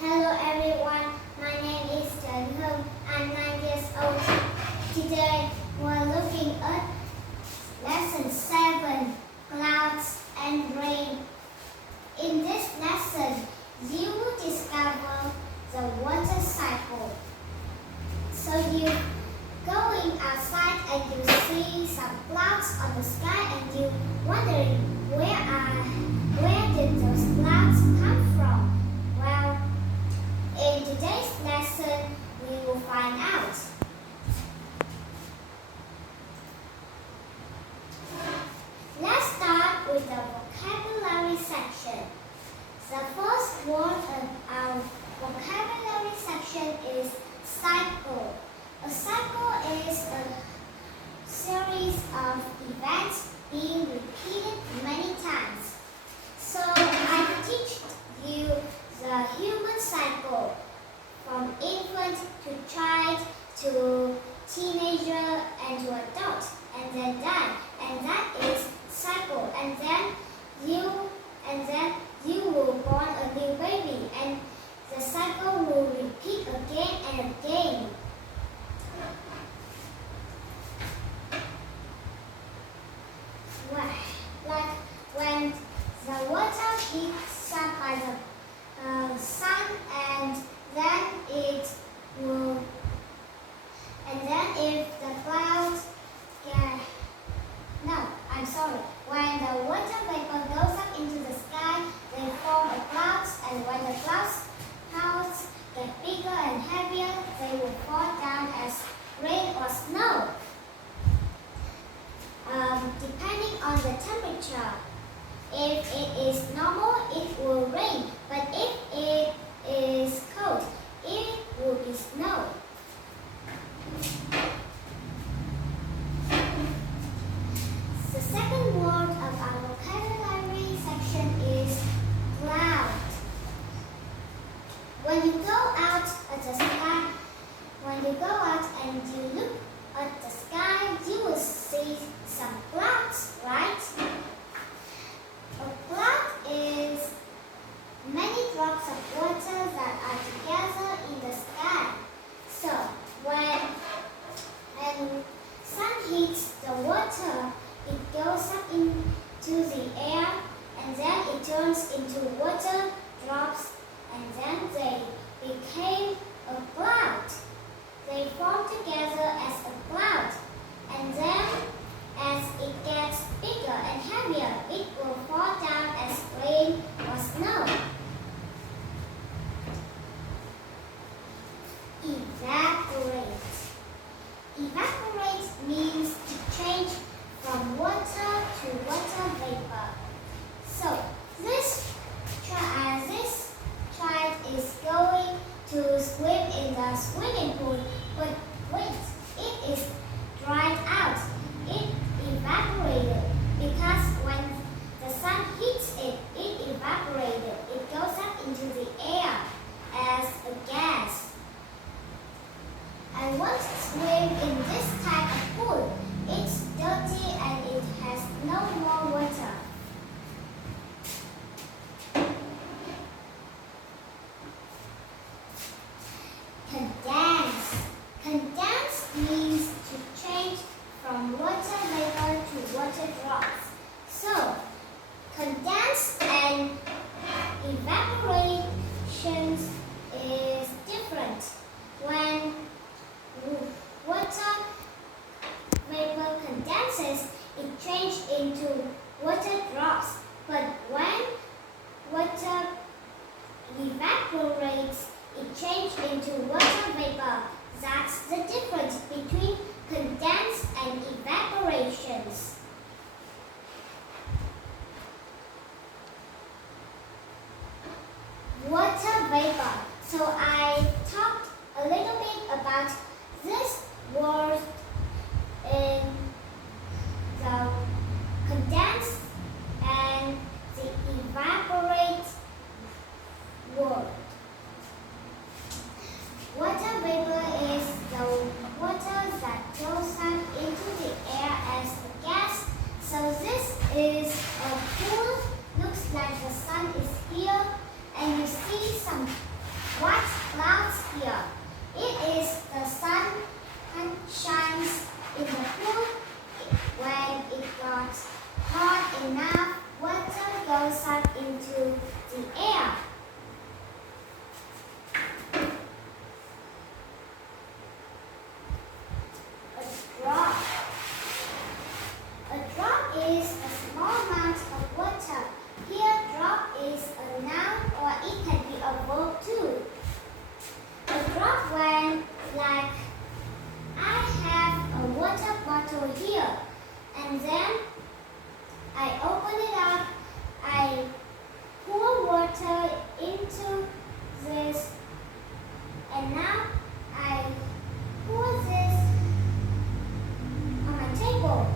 Hello everyone, my name is Hương. I'm 9 years old. Today we're looking at lesson 7, clouds and rain. In this lesson, you will discover the water cycle. So you going outside and you see some clouds on the sky and you wondering where did those clouds come from? Well, in today's lesson, we will find out. Let's start with the vocabulary section. The first word of our vocabulary section is cycle. A cycle is a series of events being repeated many times. So I teach you the human cycle from infant to child to teenager and to adult and then die, and that is cycle. And then you will born a new baby and the cycle will repeat again and again. Like when the water heats up by the sun and then it will, and then if the clouds get, no, I'm sorry, when the water vapor goes up into the sky, they form a clouds, and when the clouds get bigger and heavier, they will fall down as rain or snow. Depending on the temperature. If it is normal, it will rain, but if it is cold, it will be snow. The second word of our vocabulary section is cloud. When you go out at the sky, when you go out and you look at the sky, you will see some clouds, right? A cloud is many drops of water that are together in the sky. So when sun heats the water, it goes up into the air and then it turns into water drops and then they became a cloud. They form together as a cloud, and then as it gets bigger and heavier, it will fall down as rain or snow. Evaporate. Evaporate means to change from water to water vapor. So this child is going to swim in the swimming pool, but wait, it is dried out. It evaporated because when the sun hits it, it evaporated. It goes up into the air as a gas. I want to swim in this type of pool. It's dirty and it has no more water. Condense. Condense means to change from water vapor to water drops. So, condense and evaporation is different. When water vapor condenses, it changes into water drops. But when water evaporates, it changes into water vapor. That's the difference between condense and evaporations. Water vapor. So I talked a little bit about this word in the condense and the evaporate word. Water vapor is the water that goes up into the air as a gas. So this is a pool. Looks like the sun is here and you see some this, and now I pour this on my table.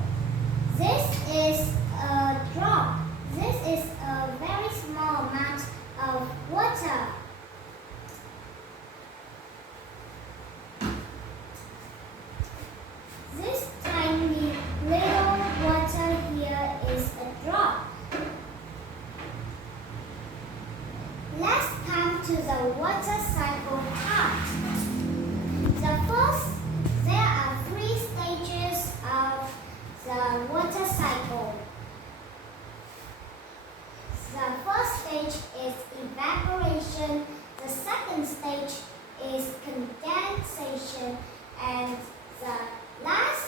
This is a drop. This is a very small amount of water. This tiny little water here is a drop. Let's come to the water cycle part. There are 3 stages of the water cycle. The first stage is evaporation, the second stage is condensation, and the last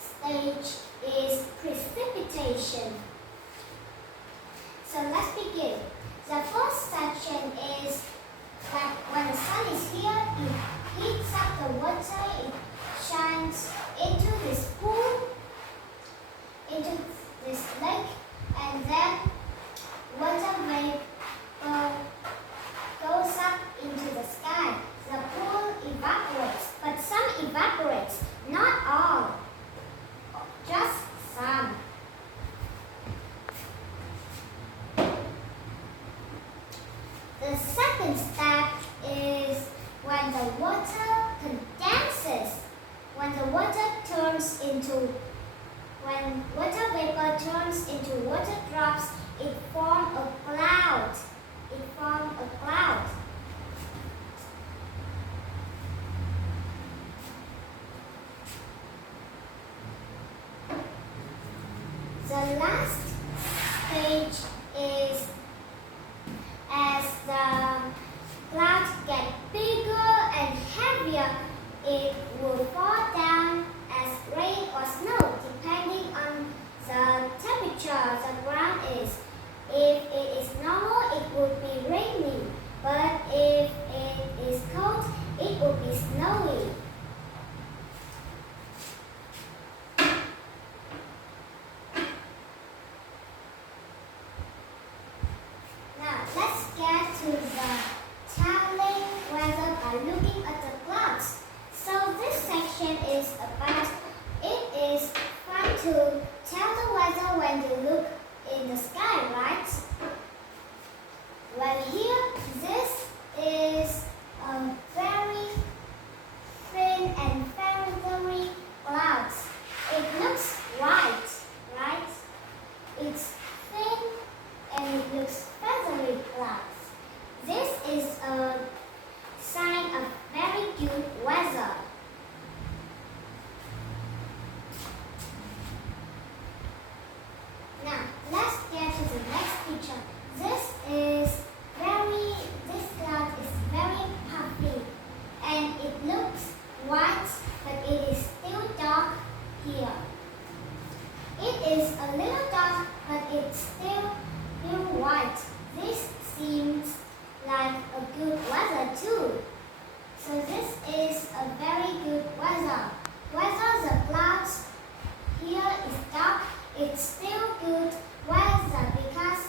stage is precipitation. So let's begin. The first section is that when the sun is here, it heats up the water, it shines into this pool, into this lake, and then water vapor goes up into the sky. The pool evaporates, but some evaporates, not all, just some. The second step is when the water condenses. When water vapor turns into water drops, it forms a cloud. The last stage is as the clouds get bigger and heavier, it will fall down as rain or snow depending on the temperature the ground is. If it is normal, it would be rainy, but if it is cold, it will be snowy. Now let's get to the telling weather by looking at the clouds. So this section is about, it is fun to tell the weather when you look in the sky, right? Well, here, this is a very thin and feathery clouds. It looks white, right? It's thin and it looks feathery clouds. This is a sign of very good weather. Now, let's get to the next picture. This cloud is very puffy and it looks white, but it is still dark here. It is a little dark, but it's still white. This seems like a good weather too. So this is a very good weather. Whether the clouds here is dark, it's still good weather because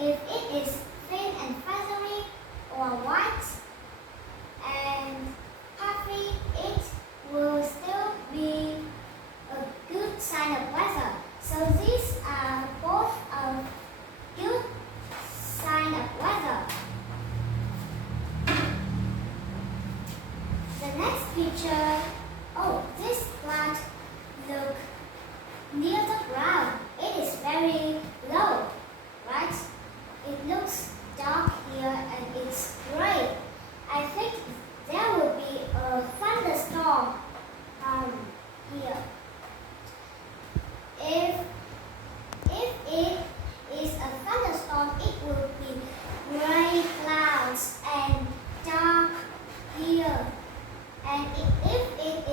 if it is thin and feathery or white and puffy, it will still be a good sign of weather. So these are both a good sign of weather. The next picture, this cloud look near the ground. It is very low, right? It looks dark here and it's gray. I think there will be a thunderstorm here. If it is a thunderstorm, it will be gray clouds and dark here. And if it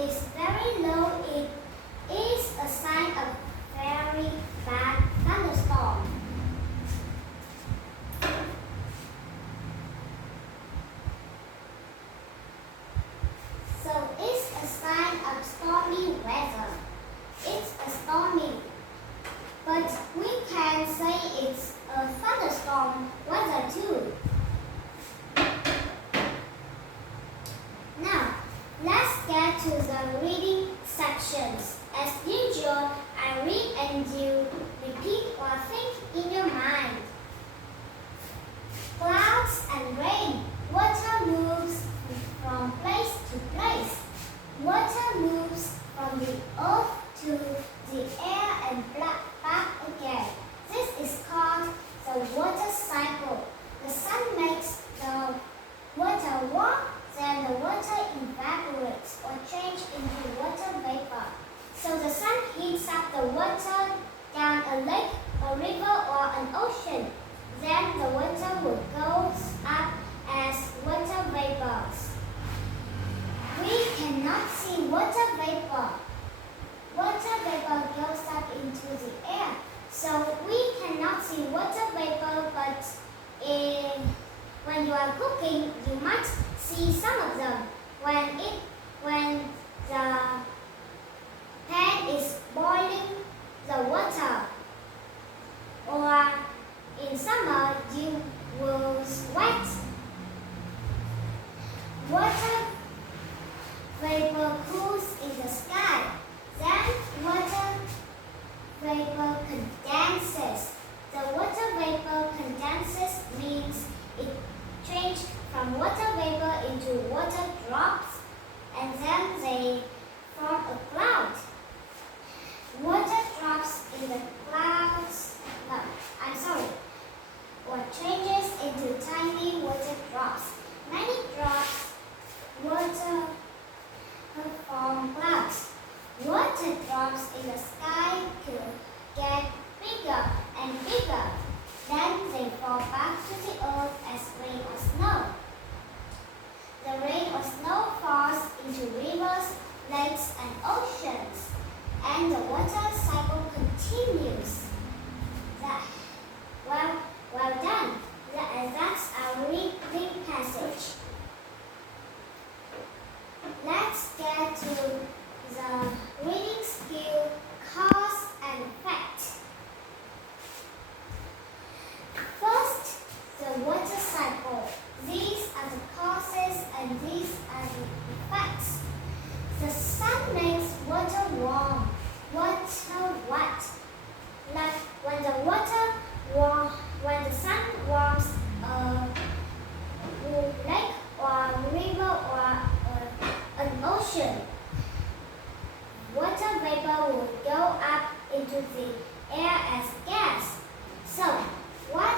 when you are cooking, you might see some of them. When the pan is boiling the water, or in summer you will sweat. Water vapor cools in the sky. Then water vapor condenses. The water vapor condenses means it changes from water vapor into water drops, and then they form a cloud. Water drops in the clouds, or changes into tiny water drops. Many drops water form clouds. Water drops in the sky get bigger and bigger. Then they fall back to the earth as rain or snow. The rain or snow falls into rivers, lakes, and oceans, and the water cycle continues. Well done. That's our reading passage. Let's get to the reading skill, cause and effect. First, the water cycle. These are the causes and these are the effects. The sun makes water warm. Water wet. Like when the sun warms a lake or a river or an ocean, water vapor will go up into the air as gas. So, what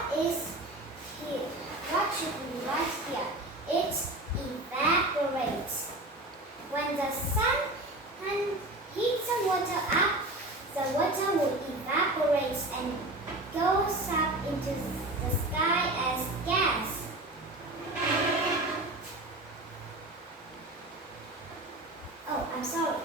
should we write here? It evaporates. When the sun heats the water up, the water will evaporate and goes up into the sky as gas. Oh, I'm sorry.